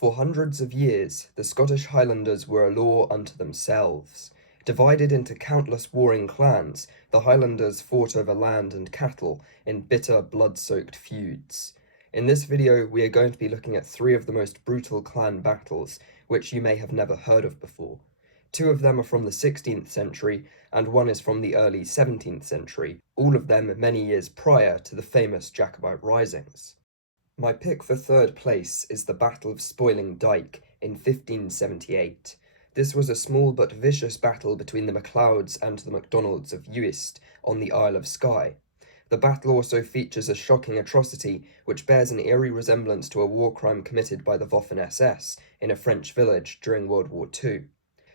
For hundreds of years, the Scottish Highlanders were a law unto themselves. Divided into countless warring clans, the Highlanders fought over land and cattle in bitter, blood-soaked feuds. In this video, we are going to be looking at three of the most brutal clan battles, which you may have never heard of before. Two of them are from the 16th century, and one is from the early 17th century, all of them many years prior to the famous Jacobite risings. My pick for third place is the Battle of Spoiling Dyke in 1578. This was a small but vicious battle between the MacLeods and the MacDonalds of Uist on the Isle of Skye. The battle also features a shocking atrocity which bears an eerie resemblance to a war crime committed by the Waffen-SS in a French village during World War II.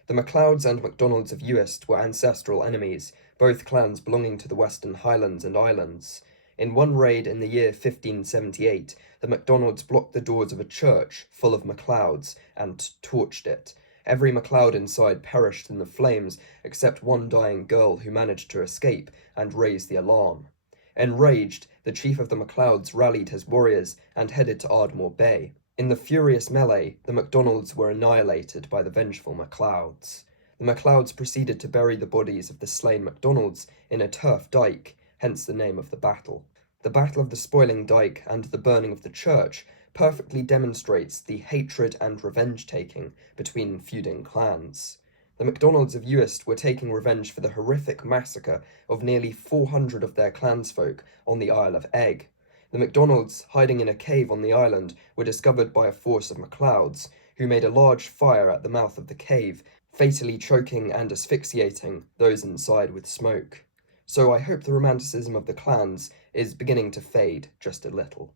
The MacLeods and MacDonalds of Uist were ancestral enemies, both clans belonging to the Western Highlands and Islands. In one raid in the year 1578, the MacDonalds blocked the doors of a church full of MacLeods and torched it. Every MacLeod inside perished in the flames, except one dying girl who managed to escape and raise the alarm. Enraged, the chief of the MacLeods rallied his warriors and headed to Ardmore Bay. In the furious melee, the MacDonalds were annihilated by the vengeful MacLeods. The MacLeods proceeded to bury the bodies of the slain MacDonalds in a turf dyke, hence the name of the battle. The Battle of the Spoiling Dyke and the burning of the church perfectly demonstrates the hatred and revenge-taking between feuding clans. The MacDonalds of Uist were taking revenge for the horrific massacre of nearly 400 of their clansfolk on the Isle of Eigg. The MacDonalds, hiding in a cave on the island, were discovered by a force of MacLeods, who made a large fire at the mouth of the cave, fatally choking and asphyxiating those inside with smoke. So I hope the romanticism of the clans is beginning to fade just a little.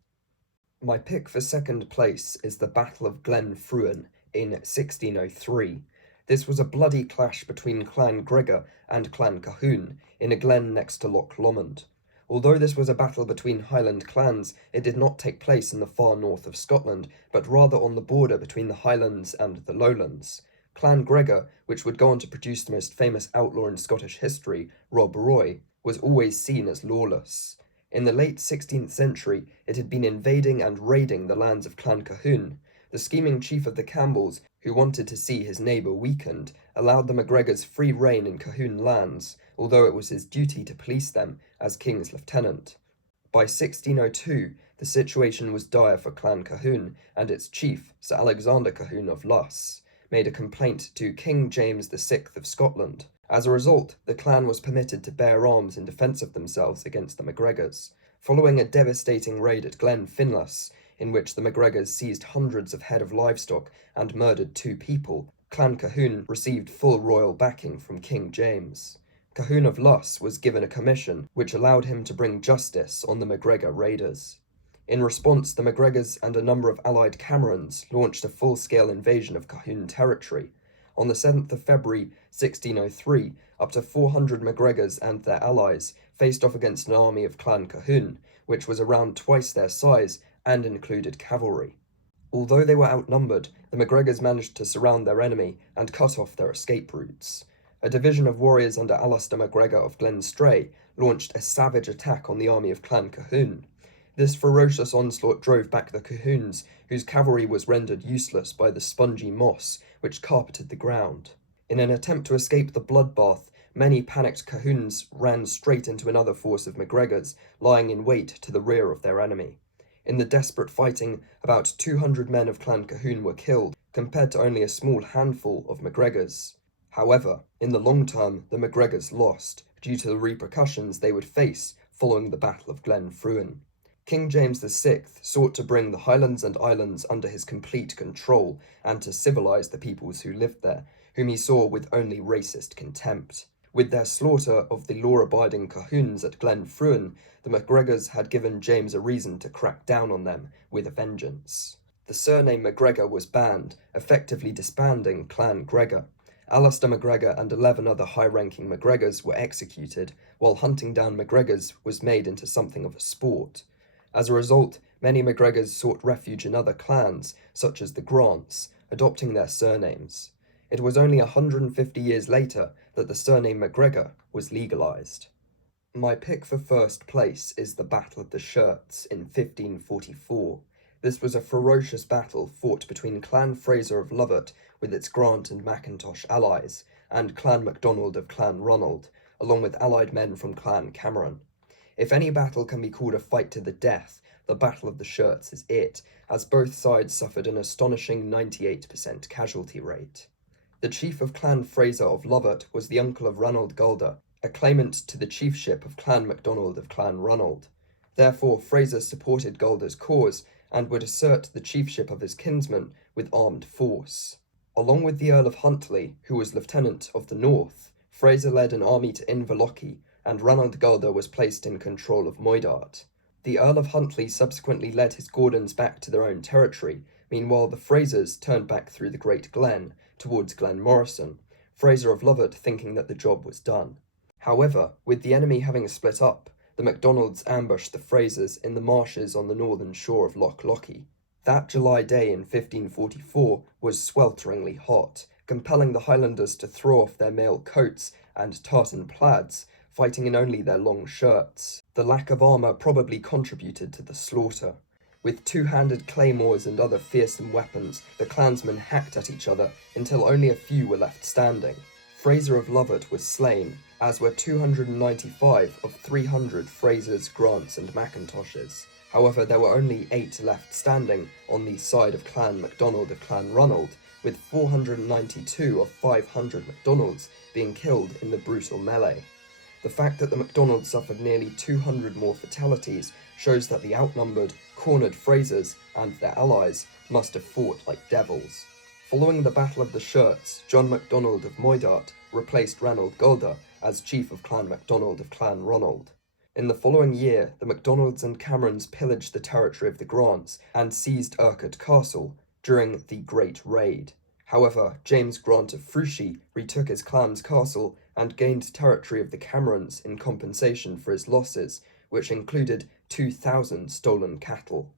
My pick for second place is the Battle of Glenfruin in 1603. This was a bloody clash between Clan Gregor and Clan Colloden in a glen next to Loch Lomond. Although this was a battle between Highland clans, it did not take place in the far north of Scotland, but rather on the border between the Highlands and the Lowlands. Clan Gregor, which would go on to produce the most famous outlaw in Scottish history, Rob Roy, was always seen as lawless. In the late 16th century, it had been invading and raiding the lands of Clan Colloden. The scheming chief of the Campbells, who wanted to see his neighbour weakened, allowed the MacGregors free rein in Colloden lands, although it was his duty to police them as king's lieutenant. By 1602, the situation was dire for Clan Colloden, and its chief, Sir Alexander Colloden of Luss, made a complaint to King James VI of Scotland. As a result, the clan was permitted to bear arms in defence of themselves against the MacGregors. Following a devastating raid at Glen Finlass, in which the MacGregors seized hundreds of head of livestock and murdered 2 people, Clan Colloden received full royal backing from King James. Colloden of Luss was given a commission which allowed him to bring justice on the MacGregor raiders. In response, the MacGregors and a number of allied Camerons launched a full-scale invasion of Colloden territory. On the 7th of February 1603, up to 400 MacGregors and their allies faced off against an army of Clan Colloden, which was around twice their size and included cavalry. Although they were outnumbered, the MacGregors managed to surround their enemy and cut off their escape routes. A division of warriors under Alistair MacGregor of Glenstray launched a savage attack on the army of Clan Colloden. This ferocious onslaught drove back the Colhodens, whose cavalry was rendered useless by the spongy moss which carpeted the ground. In an attempt to escape the bloodbath, many panicked Colhodens ran straight into another force of MacGregors, lying in wait to the rear of their enemy. In the desperate fighting, about 200 men of Clan Colloden were killed, compared to only a small handful of MacGregors. However, in the long term, the MacGregors lost, due to the repercussions they would face following the Battle of Glenfruin. King James VI sought to bring the Highlands and Islands under his complete control and to civilise the peoples who lived there, whom he saw with only racist contempt. With their slaughter of the law-abiding Colhodens at Glenfruin, the MacGregors had given James a reason to crack down on them with a vengeance. The surname MacGregor was banned, effectively disbanding Clan Gregor. Alistair MacGregor and 11 other high-ranking MacGregors were executed, while hunting down MacGregors was made into something of a sport. As a result, many MacGregors sought refuge in other clans, such as the Grants, adopting their surnames. It was only 150 years later that the surname MacGregor was legalised. My pick for first place is the Battle of the Shirts in 1544. This was a ferocious battle fought between Clan Fraser of Lovat with its Grant and Macintosh allies, and Clan MacDonald of Clan Ronald, along with allied men from Clan Cameron. If any battle can be called a fight to the death, the Battle of the Shirts is it, as both sides suffered an astonishing 98% casualty rate. The chief of Clan Fraser of Lovat was the uncle of Ranald Gulder, a claimant to the chiefship of Clan MacDonald of Clan Ronald. Therefore, Fraser supported Gulder's cause and would assert the chiefship of his kinsman with armed force. Along with the Earl of Huntly, who was Lieutenant of the North, Fraser led an army to Inverlochy, and Ranald Gulder was placed in control of Moidart. The Earl of Huntly subsequently led his Gordons back to their own territory. Meanwhile, the Frasers turned back through the Great Glen towards Glenmorrison, Fraser of Lovat thinking that the job was done. However, with the enemy having split up, the MacDonalds ambushed the Frasers in the marshes on the northern shore of Loch Lochy. That July day in 1544 was swelteringly hot, compelling the Highlanders to throw off their mail coats and tartan plaids, fighting in only their long shirts. The lack of armour probably contributed to the slaughter. With two-handed claymores and other fearsome weapons, the clansmen hacked at each other until only a few were left standing. Fraser of Lovat was slain, as were 295 of 300 Frasers, Grants and Macintoshes. However, there were only 8 left standing on the side of Clan MacDonald of Clan Ronald, with 492 of 500 MacDonalds being killed in the brutal melee. The fact that the MacDonalds suffered nearly 200 more fatalities shows that the outnumbered, cornered Frasers and their allies must have fought like devils. Following the Battle of the Shirts, John MacDonald of Moidart replaced Ranald Gulder as chief of Clan MacDonald of Clan Ronald. In the following year, the MacDonalds and Camerons pillaged the territory of the Grants and seized Urquhart Castle during the Great Raid. However, James Grant of Frushy retook his clan's castle and gained territory of the Camerons in compensation for his losses, which included 2,000 stolen cattle.